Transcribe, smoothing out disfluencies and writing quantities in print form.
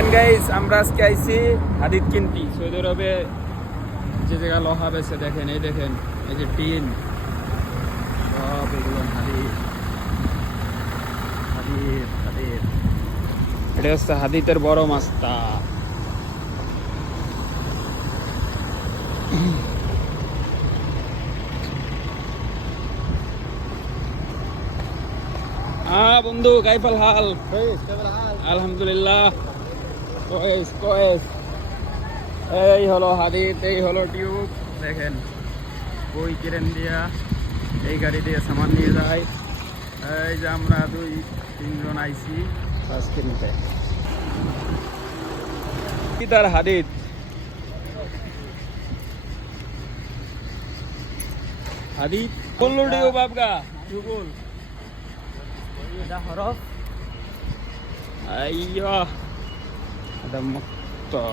দেখেন গাইস, আমরা আজকে আইছি হাদিদ কিনতি। সৌদি আরবে যে জায়গা লোহা বেছে দেখেন, এই দেখেন, এই যে টিন, সব এগুলো হাদিদ হাদিদ হাদিদ। এটা হচ্ছে হাদিদের বড় মাস্তা। বন্ধু কাইফাল হাল? আলহামদুলিল্লাহ, কয়েস কয়েস। এই হলো হাদিদ, এই হলো টিউব। দেখেন বই কিরেন দিয়া এই গাড়ি দিয়ে সামান নিয়ে যায়। এই যে আমরা 2-3 জন আইছি কাজ কিনতে। তার হাদিদ হাদিদ বললো ডিও বাবগা টিউবল। ده حرف. ايوه هذا مقطع.